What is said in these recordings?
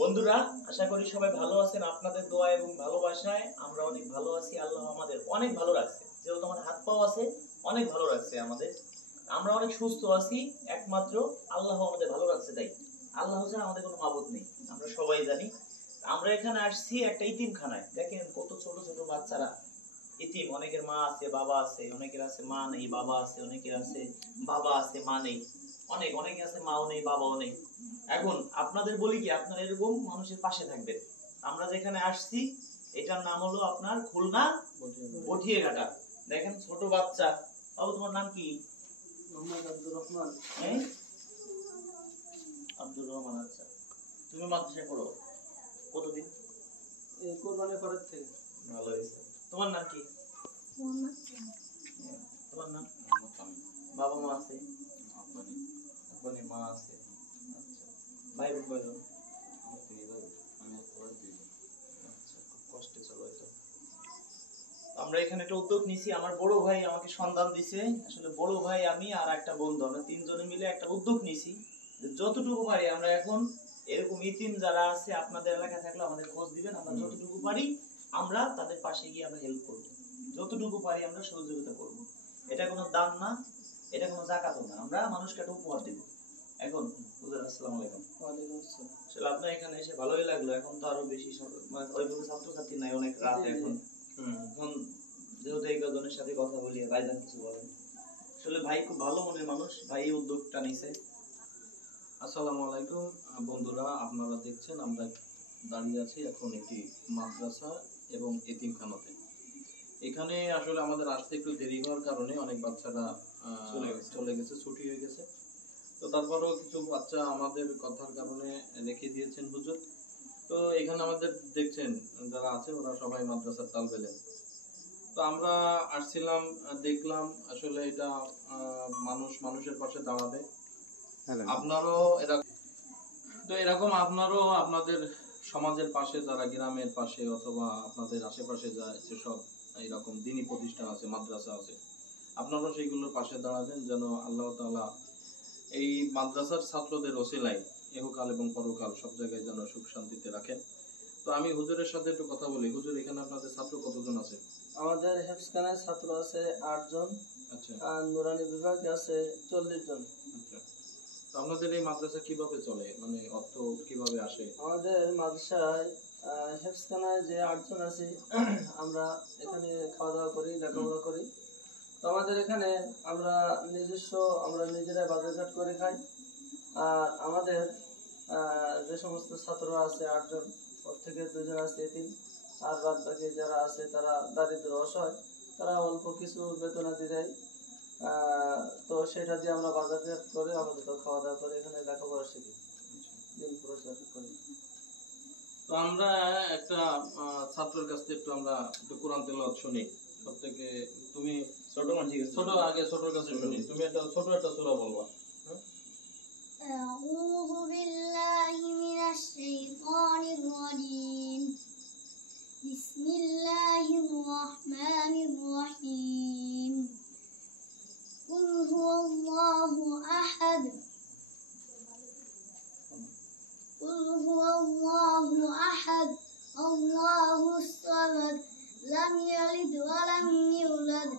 বন্ধুরা, আশা করি সবাই ভালো আছেন। আপনাদের দোয়া এবং ভালোবাসায় আমরা অনেক ভালো আছি। আল্লাহ আমাদের অনেক ভালো রাখছে, যেহেতু আমার হাত পাও আছে অনেক ভালো রাখছে আমাদের। আমরা অনেক সুস্থ আছি, একমাত্র আল্লাহ আমাদের ভালো রাখছে। তাই আল্লাহ ছাড়া আমাদের কোনো মাবুদ নেই, আমরা সবাই জানি। আমরা এখানে আসছি একটা ইতিমখানায়। দেখেন কত ছোট ছোট বাচ্চারা ইতিম। অনেকের মা আছে, বাবা আছে, অনেকের আছে মা নেই, বাবা আছে, অনেকের আছে বাবা আছে, মা নেই, অনেকে আছে মাও নেই, বাবাও নেই। এখন আপনাদের বলি কি, আপনারা এরকম মানুষের পাশে থাকবেন। আমরা যেখানে আসছি এটার নাম হলো আপনার খুলনা বটিয়াঘাটা। দেখেন ছোট বাচ্চা। বাবু, তোমার নাম কি? মোহাম্মদ আব্দুর রহমান। আব্দুর রহমান, আচ্ছা। তুমি মাদ্রাসায় পড়ো কতদিন? এই কোরবানির পরের থেকে। ভালো হয়েছে। তোমার নাম কি? তোমার নাম? বাবা মা আছে? আপনি মা আছে, আচ্ছা। ভাই বোন কয়জন? আচ্ছা, খুব কষ্টে চলো। তো আমরা এখানে একটা উদ্যোগ নিছি। আমার বড় ভাই আমাকে সন্ধান দিছে। আসলে বড় ভাই, আমি আর একটা বন্ধু, আমরা তিনজনে মিলে একটা উদ্যোগ নিছি যে যতটুকু পারি আমরা এখন এরকম ইতিম যারা আছে, আপনাদের এলাকায় থাকলে আমাদের খোঁজ দিবেন। আমরা যতটুকু পারি আমরা তাদের পাশে গিয়ে আমরা হেল্প করব, যতটুকু পারি আমরা সহযোগিতা করব। এটা কোনো দান না, এটা কোনো যাকাতও না, আমরা মানুষকে একটা উপহার দেব। এখন হুজুর, আসসালামু আলাইকুম। ওয়ালাইকুম আসসালাম। আসলে আপনার এখানে এসে ভালোই লাগলো। এখন তো আরো বেশি মানে ওইভাবে ছাত্রছাত্রী নাই, অনেক রাত এখন। এখন যেহেতু এই কজনের সাথে কথা বলি, ভাইজান কিছু বলেন। আসলে ভাই খুব ভালো মনের মানুষ, ভাই এই উদ্যোগটা নিছে। আসসালামু আলাইকুম বন্ধুরা, আপনারা দেখছেন আমরা দাঁড়িয়ে আছি এখন একটি মাদ্রাসা এবং এতিমখানাতে। এখানে আসলে আমাদের আসতে একটু দেরি হওয়ার কারণে অনেক বাচ্চারা চলে গেছে, ছুটি হয়ে গেছে। তো তারপরেও কিছু বাচ্চা আমাদের কথার কারণে রেখে দিয়েছেন হুজুর। তো এখানে আমাদের দেখছেন যারা আছে ওরা সবাই মাদ্রাসার তালবেলেন। তো আমরা আসছিলাম, দেখলাম আসলে এটা মানুষের পাশে দাঁড়াবে। আপনারও এরকম আপনারও আপনাদের সমাজের পাশে, যারা গ্রামের পাশে অথবা আপনাদের আশেপাশে যেসব এরকম দিনী প্রতিষ্ঠান আছে, মাদ্রাসা আছে, আপনারাও সেইগুলোর পাশে দাঁড়াবেন, যেন আল্লাহ তাআলা এই মাদ্রাসার ছাত্রদের ওসিলায় ইহকাল এবং পরকাল সব জায়গায় যেন সুখ শান্তিতে রাখেন। তো আমি হুজুরের সাথে একটু কথা বলি। হুজুর, এখানে আপনাদের ছাত্র কতজন আছে? আমাদের হেফজখানায় ছাত্র আছে 8 জন। আচ্ছা। আর নুরানি বিভাগে আছে 40 জন। আচ্ছা। তো আপনাদের এই মাদ্রাসা কিভাবে চলে, মানে অর্থ কিভাবে আসে? আমাদের মাদ্রাসায় হেফজখানায় যে 8 জন আছি, আমরা এখানে খাওয়া দাওয়া করি, লেখাপড়া করি। তো আমাদের এখানে আমরা নিজেরাই বাজারঘাট করে খাই। আর আমাদের যে সমস্ত ছাত্ররা আছে 8 জন, ওর থেকে 2 জন আছে এতিম। আর বাদ বাকি যারা আছে তারা দারিদ্র অসহায়, তারা অল্প কিছু বেতনাদি দেয়। তো সেটা দিয়ে আমরা বাজারঘাট করে আমাদের খাওয়া দাওয়া করে এখানে লেখাপড়া শিখি, দিন প্রচার করি। তো আমরা একটা ছাত্রের কাছ থেকে আমরা একটু কোরআন তেলাওয়াত শুনি। সব থেকে তুমি ছোটর কাছে শুনি। তুমি ছোট একটা সূরা বলবা। أعوذ بالله من الشيطان الرجيم. بسم الله الرحمن الرحيم. قل هو الله أحد. قل هو الله أحد الله الصمد لم يلد ولم يولد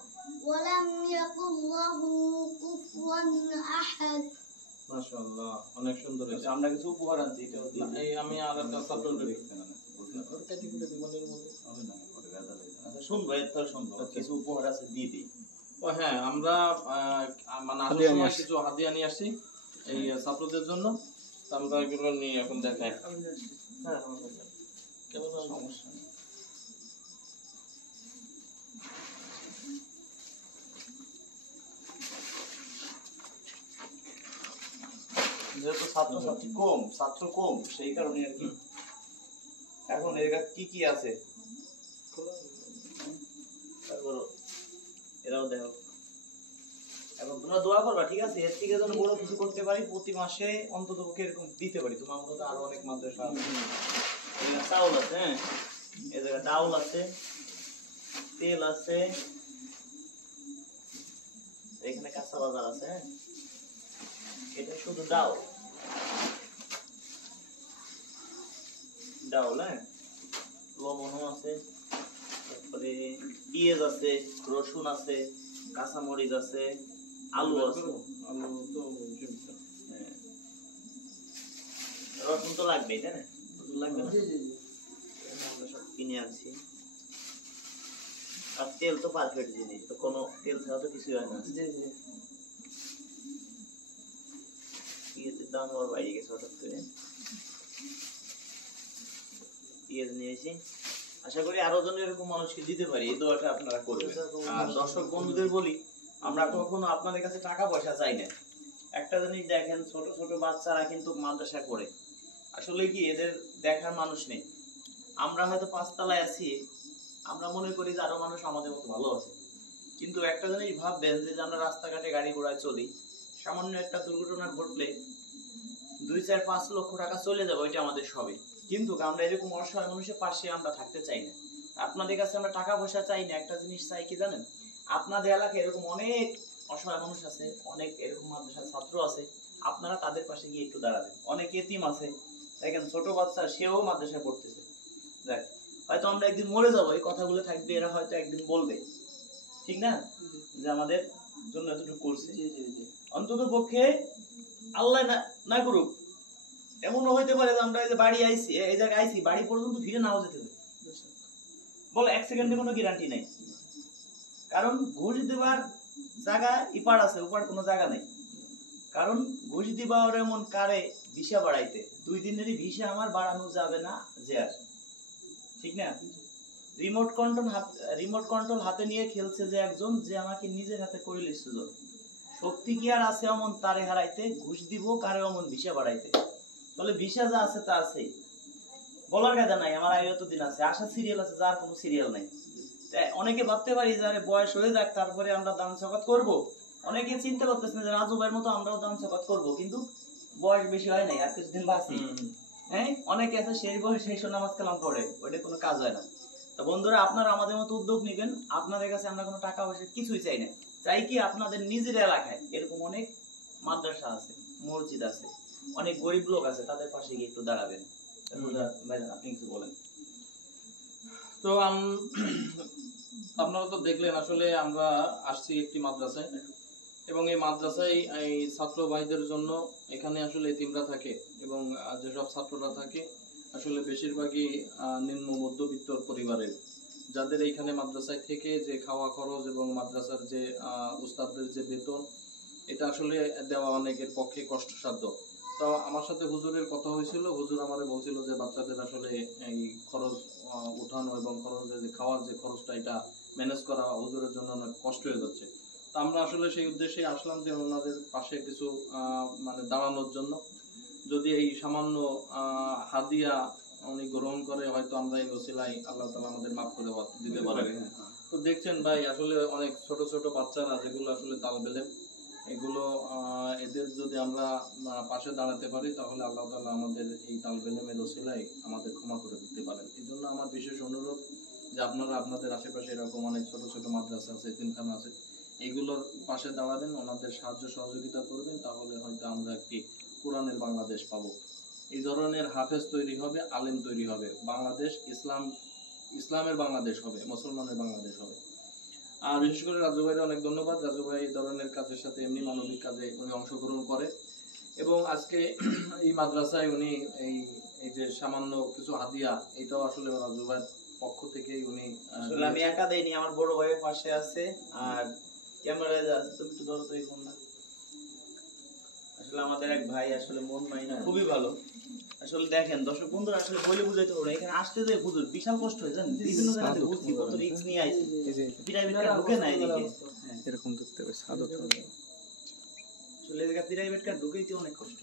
ولم يكن له كفوا أحد. মাশাআল্লাহ, অনেক সুন্দর হয়েছে। আমরা কিছু উপহার আনছি, এটা এই আমি আর একটা ছাত্রকে শুনবো, এর শুনবো, কিছু উপহার আছে দিয়ে দিই। ও হ্যাঁ, আমরা মানে আসার সময় কিছু হাদিয়া নিয়ে আসি এই ছাত্রদের জন্য। আমরা এগুলো নিয়ে এখন দেখাই। হ্যাঁ, কেমন সমস্যা নেই। যেহেতু ছাত্র কম সেই কারণে আর কি। এখন এর কি কি আছে এরাও দেখো। এখন তোমরা দোয়া করবা, ঠিক আছে? এর থেকে যেন বড় কিছু করতে পারি, প্রতি মাসে অন্তত পক্ষে এরকম দিতে পারি। তোমার মতো আরো অনেক মাদ্রাসা আছে। এখানে চাউল আছে, হ্যাঁ, এই জায়গায় ডাউল আছে, তেল আছে, এখানে কাঁচা বাজার আছে, হ্যাঁ, এটা শুধু ডাউল। ডাউল, হ্যাঁ, লবণও আছে, তারপরে পেঁয়াজ আছে, রসুন আছে, কাঁচামরিচ আছে, আলু আছে। আলু তো হ্যাঁ, রসুন তো লাগবেই, তাই না? রসুন লাগবে না? জি জি জি আমরা সব কিনে আনছি। আর তেল তো পারফেক্ট জিনিস, তো কোনো তেল ছাড়া তো কিছুই হয় না। জি জি পেঁয়াজের দাম আবার বাইরে গেছে হঠাৎ করে। পেঁয়াজ নিয়েছি, আশা করি আরো জন এরকম মানুষকে দিতে পারি, এই দোয়াটা আপনারা করবেন। আর দর্শক বন্ধুদের বলি, আমরা কখনো আপনাদের কাছে টাকা পয়সা চাই না। একটা জিনিস দেখেন, ছোট ছোট বাচ্চারা কিন্তু মাদ্রাসা করে, আসলে কি এদের দেখার মানুষ নেই। আমরা হয়তো 5 তলায় আছি, আমরা মনে করি যে আরো মানুষ আমাদের মতো ভালো আছে, কিন্তু একটা জিনিস ভাববেন যে আমরা রাস্তাঘাটে গাড়ি ঘোড়ায় চলি, সামান্য একটা দুর্ঘটনা ঘটলে 2-4-5 লক্ষ টাকা চলে যাবে, ওইটা আমাদের সবই। কিন্তু আমরা এরকম অসহায় মানুষের পাশে আমরা থাকতে চাই না। আপনাদের কাছে আমরা টাকা পয়সা চাই না, একটা জিনিস চাই কি জানেন? আপনাদের এলাকায় এরকম অনেক অসহায় মানুষ আছে, অনেক এরকম মাদ্রাসার ছাত্র আছে, আপনারা তাদের পাশে গিয়ে একটু দাঁড়াবেন। অনেক এতিম আছে, দেখেন ছোট বাচ্চা, সেও মাদ্রাসায় পড়তেছে। দেখ, হয়তো আমরা একদিন মরে যাবো, এই কথাগুলো থাকবে, এরা হয়তো একদিন বলবে, ঠিক না, যে আমাদের জন্য এতটুকু করছে। জি জি জি অন্তত পক্ষে আল্লাহ না করুক, এমনও হইতে পারে যে আমরা এই যে বাড়ি আইছি, এই জায়গায় আইছি, বাড়ি পর্যন্ত ফিরে নাও যেতে পারে। বল, 1 সেকেন্ডে কোনো গ্যারান্টি নাই, কারণ ঘুষ দেবার জায়গা ইপার আছে, ওপার কোনো জায়গা নাই। কারণ ঘুষ দিবা ওর এমন কারে ভিসা বাড়াইতে, 2 দিনেরই ভিসা আমার বাড়ানো যাবে না যে আর, ঠিক না? রিমোট কন্ট্রোল হাতে নিয়ে খেলছে যে একজন, যে আমাকে নিজের হাতে করিলে সুযোগ। শক্তি কি আর আছে অমন তারে হারাইতে, ঘুষ দিব কারে অমন ভিসা বাড়াইতে। তাহলে ভিসা যা আছে তা আছে, বলার কায়দা নাই। আমার আগে দিন আছে, আশা সিরিয়াল আছে, যার কোনো সিরিয়াল নাই। অনেকে ভাবতে পারি যে আরে বয়স হয়ে যাক তারপরে আমরা দান সকাত করবো। অনেকে চিন্তা করতেছেন যে রাজু ভাইয়ের মতো আমরাও দান সকাত করবো, কিন্তু বয়স বেশি হয় নাই, আর কিছুদিন বাঁচি। হ্যাঁ, অনেকে আছে সেই বয়স সেই নামাজ কালাম পড়ে, ওইটা কোনো কাজ হয় না। তো বন্ধুরা, আপনারা আমাদের মতো উদ্যোগ নেবেন। আপনাদের কাছে আমরা কোনো টাকা পয়সা কিছুই চাই না, চাই কি আপনাদের নিজের এলাকায় এরকম অনেক মাদ্রাসা আছে, মসজিদ আছে, অনেক গরিব লোক আছে, তাদের পাশে গিয়ে একটু দাঁড়াবেন। ভাইজান, আপনি কিছু বলেন। তো আপনারা তো দেখলেন, আসলে আমরা আসছি একটি মাদ্রাসায়, এবং এই মাদ্রাসায় এই ছাত্র ভাইদের জন্য এখানে আসলে এতিমরা থাকে, এবং যেসব ছাত্ররা থাকে আসলে বেশিরভাগই নিম্ন মধ্যবিত্ত পরিবারের, যাদের এইখানে মাদ্রাসায় থেকে যে খাওয়া খরচ এবং মাদ্রাসার যে উস্তাদদের যে বেতন, এটা আসলে দেওয়া অনেকের পক্ষে কষ্টসাধ্য। তো আমার সাথে হুজুরের কথা হয়েছিল, হুজুর আমাদের বলছিল যে বাচ্চাদের আসলে এই খরচ উঠানো এবং খরচের যে খাওয়ার যে খরচটা, এটা ম্যানেজ করা হুজুরের জন্য অনেক কষ্ট হয়ে যাচ্ছে। তো আমরা আসলে সেই উদ্দেশ্যে আসলাম যে ওনাদের পাশে কিছু মানে দাঁড়ানোর জন্য। যদি এই সামান্য হাদিয়া উনি গ্রহণ করে, হয়তো আমরা এই ওসিলায় আল্লাহ তাআলা আমাদের মাফ করে দিতে পারে। তো দেখছেন ভাই, আসলে অনেক ছোট ছোট বাচ্চারা যেগুলো আসলে তালবে ইলম, এগুলো এদের যদি আমরা পাশে দাঁড়াতে পারি, তাহলে আল্লাহ তাআলা আমাদের এই তালবে ইলমের ওসিলায় আমাদের ক্ষমা করে দিতে পারেন। এই জন্য আমার বিশেষ অনুরোধ যে আপনারা আপনাদের আশেপাশে এরকম অনেক ছোট ছোট মাদ্রাসা আছে, এতিমখানা আছে, এইগুলোর পাশে দাঁড়াবেন, ওনাদের সাহায্য সহযোগিতা করবেন, তাহলে হয়তো আমরা একটি কোরআনের বাংলাদেশ পাবো। এই ধরনের হাফেজ তৈরি হবে, আলেম তৈরি হবে, বাংলাদেশ ইসলামের বাংলাদেশ হবে, মুসলমানের বাংলাদেশ হবে। আর বিশেষ করে রাজু ভাইয়ের অনেক ধন্যবাদ। রাজু ভাই এই ধরনের কাজের সাথে এমনি মানবিক কাজে উনি অংশগ্রহণ করে, এবং আজকে এই মাদ্রাসায় উনি এই যে সামান্য কিছু হাদিয়া, এটাও আসলে রাজু ভাইয়ের পক্ষ থেকে উনি আসলে আমি একা দেইনি, আমার বড় ভাইয়ের পাশে আছে, আর ক্যামেরায় আছে, তুমি একটু ধরো তো এই ফোনটা। আসলে আমাদের এক ভাই আসলে মন মাইনা খুবই ভালো। আসলে দেখেন দর্শক বন্ধুরা, আসলে বলে বুঝাইতে পারবো না, এখানে আসতে যে হুজুর বিশাল কষ্ট হয় জানেন, বিভিন্ন জায়গাতে ঘুরছি, কত রিস্ক নিয়ে আইছি, প্রাইভেটটা ঢুকে নাই এদিকে, এরকম দেখতে হবে সাদা আসলে এদিকে প্রাইভেট কার ঢুকেইতে অনেক কষ্ট।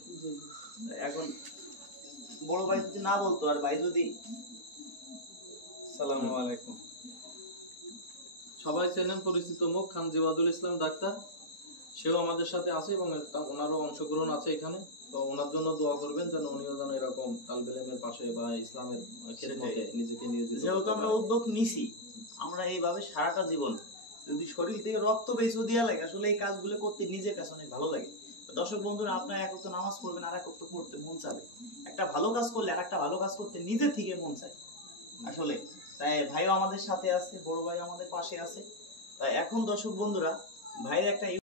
এখন বড় ভাই যদি না বলতো, আর ভাই যদি, আসসালামু আলাইকুম, সবাই চেনেন পরিচিত মুখ খান জিবাদুল ইসলাম ডাক্তার, সেও আমাদের সাথে আছে এবং ওনারও অংশগ্রহণ আছে এখানে। তো ওনার জন্য দোয়া করবেন যেন উনিও যেন এরকম তালবে ইলমের পাশে বা ইসলামের খেদমতে নিজেকে নিয়োজিত। যেহেতু আমরা উদ্যোগ নিছি, আমরা এইভাবে সারাটা জীবন যদি শরীর থেকে রক্ত বেঁচে দেওয়া লাগে, আসলে এই কাজগুলো করতে নিজের কাছে অনেক ভালো লাগে। দর্শক বন্ধুরা, আপনারা এক ওয়াক্ত নামাজ পড়বেন, আর এক ওয়াক্ত পড়তে মন চাবে। একটা ভালো কাজ করলে আর একটা ভালো কাজ করতে নিজের থেকে মন চায় আসলে। তাই ভাইও আমাদের সাথে আছে, বড় ভাই আমাদের পাশে আছে। তাই এখন দর্শক বন্ধুরা, ভাইয়ের একটা